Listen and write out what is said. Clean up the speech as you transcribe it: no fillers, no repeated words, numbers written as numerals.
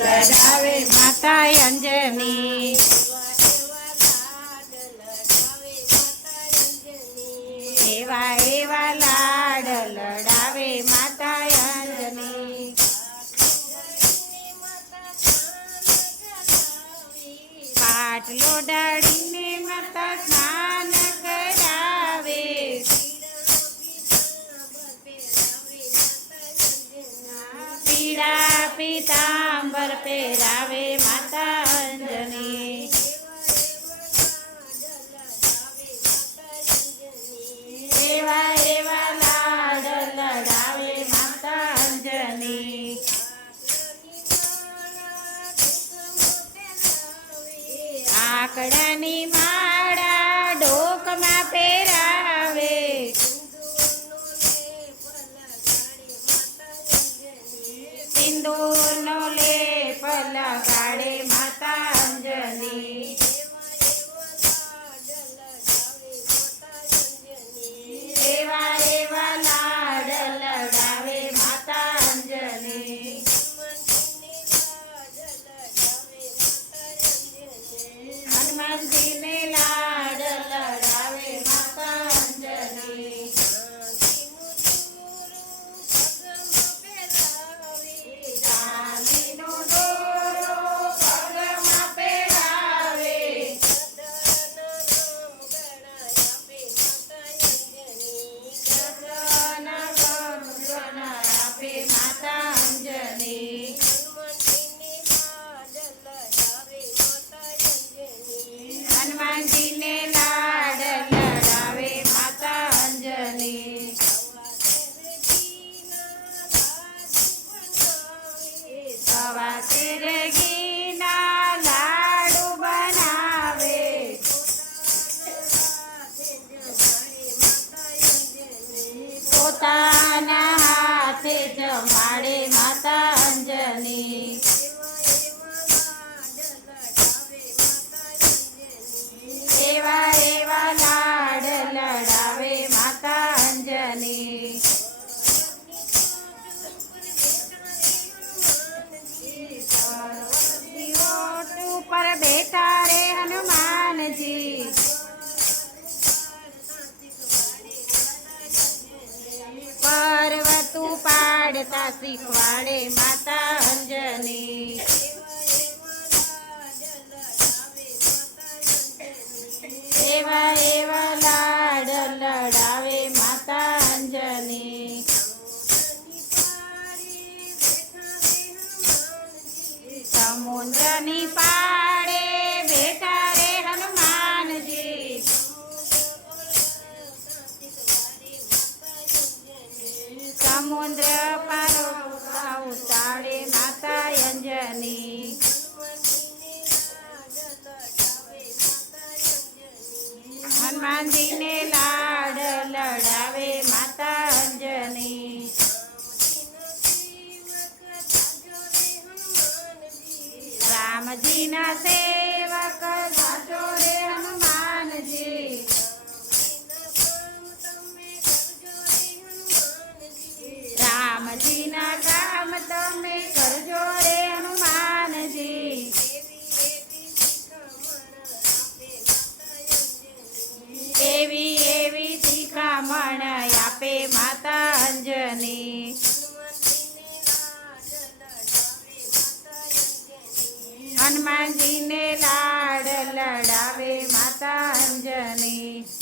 લડાવે માતા અંજની એવા એવા લાડ લડાવે માતા અંજની પાટલો ડાળીને માતા સ્નાન કરાવે પીળા પીતાંબર પહેરાવે માતા અંજની એવા એવા લાડ લડાવે માતા અંજની આકડાની માળા ડોકમાં પહેરાવે સિંદૂરનો લેપ લગાડે માતા અંજની એવા એવા લાડ લડાવે માતા અંજની હનુમાનજીને લાડ લડાવે માતા અંજની ચાંદીનો દોરો પગમાં પહેરાવે ગગન ગગન આપે માતા અંજની હનુમાનજીને લાડ લડાવે માતા અંજની સવા શેર ઘીના લાડુ બનાવે પોતાના હાથે જમાડે માતા અંજની એવા એવા લાડ લડાવે માતા અંજની ઓટ ઉપર બેઠા રે હનુમાનજી પર્વત પાડતા શીખવાડે માતા અંજની એવા એવા લાડ લડાવે માતા અંજની સમુદ્રની પાળે બેઠા રે હનુમાનજી સમુદ્ર પારો ઉતારે માતા અંજની હનુમાનજીને લાડ લડાવે માતા અંજની રામજીના સેવક સાચો રે હનુમાનજી રામજીના કામ તમે કરજો રે હનુમાનજી એવી એવી શિખામણ આપે માતા અંજની હનુમાનજીને લાડ લડાવે માતા અંજની